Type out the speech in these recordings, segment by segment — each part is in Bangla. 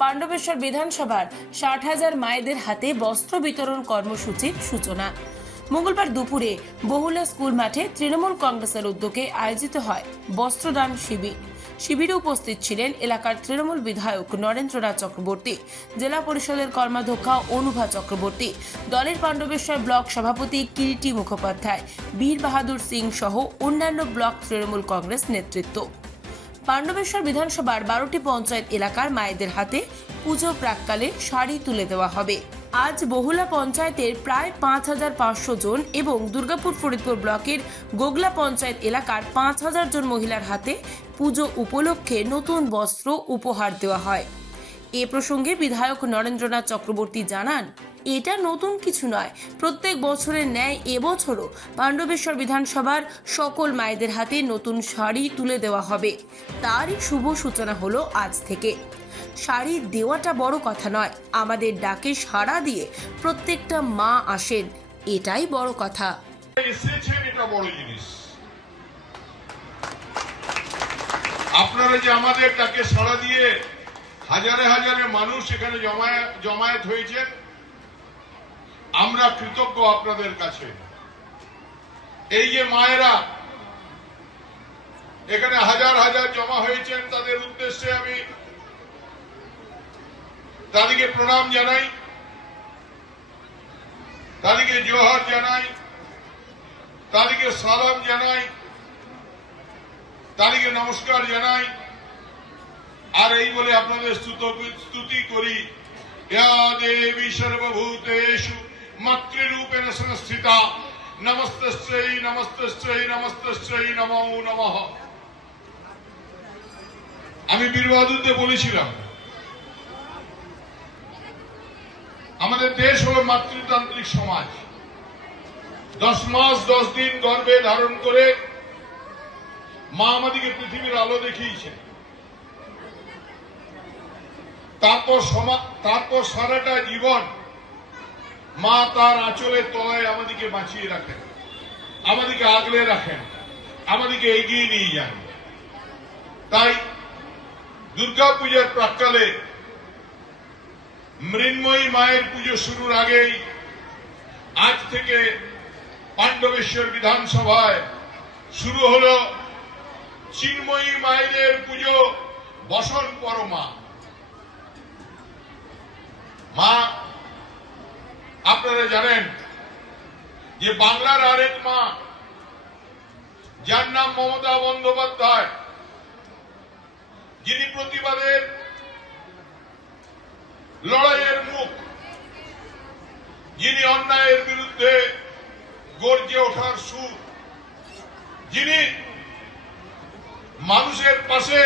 পাণ্ডবেশ্বর বিধানসভার ষাট হাজার মায়েদের হাতে বস্ত্র বিতরণ কর্মসূচির সূচনা। মঙ্গলবার দুপুরে বহুলা স্কুল মাঠে তৃণমূল কংগ্রেসের উদ্যোগে আয়োজিত হয় বস্ত্রদান শিবির। শিবিরে উপস্থিত ছিলেন এলাকার তৃণমূল বিধায়ক নরেন্দ্রনাথ চক্রবর্তী, জেলা পরিষদের কর্মাধ্যক্ষা অনুভা চক্রবর্তী, দলের পাণ্ডবেশ্বর ব্লক সভাপতি কিরিটি মুখোপাধ্যায় বীর বাহাদুর সিং সহ অন্যান্য ব্লক তৃণমূল কংগ্রেস নেতৃত্ব। পাণ্ডবেশ্বর বিধানসভার বারোটি পঞ্চায়েত এলাকার মায়েদের হাতে পুজো প্রাককালে শাড়ি তুলে দেওয়া হবে। আজ বহুলা পঞ্চায়েতের প্রায় পাঁচ হাজার পাঁচশো জন এবং দুর্গাপুর ফরিদপুর ব্লকের গোগলা পঞ্চায়েত এলাকার পাঁচ হাজার জন মহিলার হাতে পুজো উপলক্ষে নতুন বস্ত্র উপহার দেওয়া হয়। এ প্রসঙ্গে বিধায়ক নরেন্দ্রনাথ চক্রবর্তী জানান এটা নতুন কিছু নয়। প্রত্যেক বছরের ন্যায় এবছরও পাণ্ডবেশ্বর বিধানসভার সকল মায়েদের হাতে নতুন শাড়ি তুলে দেওয়া হবে। তারই শুভ সূচনা হলো আজ থেকে। শাড়ি দেওয়াটা বড় কথা নয়, আমাদের ডাকে সাড়া দিয়ে প্রত্যেকটা মা আসেন, এটাই বড় কথা। আপনারা যে আমাদের ডাকে সাড়া দিয়ে হাজারে হাজারে মানুষ এখানে জমায়েত হয়েছে আমরা কৃতজ্ঞ আপনাদের কাছে। এই যে মায়েরা, এখানে হাজার হাজার জমা হয়েছেন, তাদের উদ্দেশ্যে আমি তাদেরকে প্রণাম জানাই, তাদেরকে জোহর জানাই, তাদেরকে সালাম জানাই, তাদেরকে নমস্কার জানাই, আর এই বলে আপনাদের স্তুতি করি। দেবী সর্বভূতেষু। মাতৃরূপেণ সংস্থিতা নমস্তস্যৈ নমস্তস্যৈ নমস্তস্যৈ নমো নমঃ আমি বীরবাদুরকে বলেছিলাম, আমাদের দেশ হলো মাতৃতান্ত্রিক সমাজ। দশ মাস, দশ দিন গর্ভে ধারণ করে মা আমাদেরকে পৃথিবীর আলো দেখিয়েছে। তারপর তারপর সারাটা জীবন মা তার আঁচলের তলায় আমাদেরকে বাঁচিয়ে রাখেন আমাদেরকে আগলে রাখেন আমাদেরকে এগিয়ে নিয়ে যান। তাই দুর্গা পূজার প্রাককালে মৃন্ময়ী মায়ের পুজো শুরুর আগেই আজ থেকে পাণ্ডবেশ্বর বিধানসভায় শুরু হলো চিন্ময়ী মায়ের পুজো বসন পরমা। মা আপনারা জানেন যে বাংলার আরেক মা, যার নাম মমতা বন্দ্যোপাধ্যায়, যিনি প্রতিবাদের লড়াইয়ের মুখ, যিনি অন্যায়ের বিরুদ্ধে গর্জে ওঠার সুর, যিনি মানুষের পাশে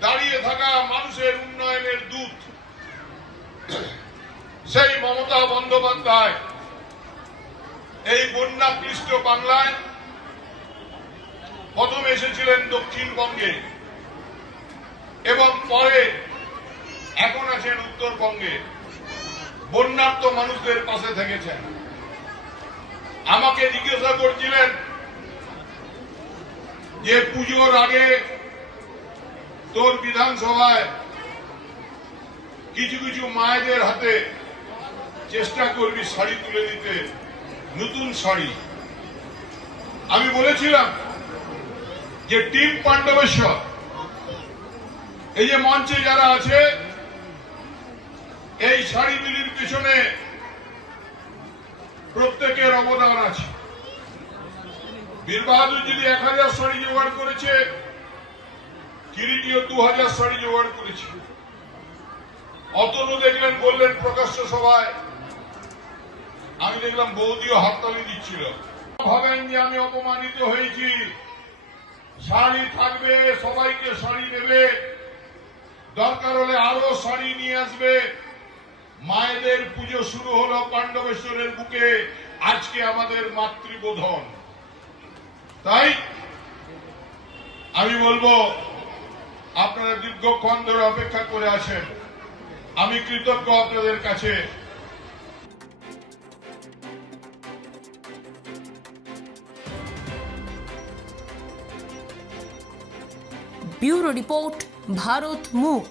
দাঁড়িয়ে থাকা মানুষের উন্নয়নের দূত। সেই মমতা বন্দ্যোপাধ্যায়, এই বন্যাক্লিষ্ট বাংলায় প্রথম এসেছিলেন দক্ষিণবঙ্গে এবং পরে এখন আছেন উত্তরবঙ্গে। বন্যার্ত মানুষদের পাশে থেকেছেন। আমাকে জিজ্ঞাসা করছিলেন যে পুজোর আগে তোর বিধানসভায় কিছু কিছু মায়েদের হাতে চেষ্টা করবি শাড়ি তুলে দিতে। নতুন শাড়ি। আমি বলেছিলাম যে টিম পাণ্ডবেশ্বর, এই যে মঞ্চে যারা আছে, এই শাড়ি বিলির পিছনে প্রত্যেকের অবদান আছে। বীর বাহাদুর যদি এক হাজার শাড়ি জোগাড় করেছে কিরিটিও দু হাজার শাড়ি জোগাড় করেছে। অতনু দেখলেন, বললেন প্রকাশ্য সভায় আমি দেখলাম বৌদিও হাততালি দিচ্ছিল। ভাবেন যে আমি অপমানিত হয়েছি। শাড়ি থাকবে, সবাইকে শাড়ি দেবে। দরকার হলে আরও শাড়ি নিয়ে আসবে। মায়েদের পুজো শুরু হলো পাণ্ডবেশ্বরের বুকে। আজকে আমাদের মাতৃবোধন। তাই আমি বলব, আপনারা দীর্ঘক্ষণ ধরে অপেক্ষা করে আছেন। আমি কৃতজ্ঞ আপনাদের কাছে। ব্যুরো রিপোর্ট ভারত মুখ।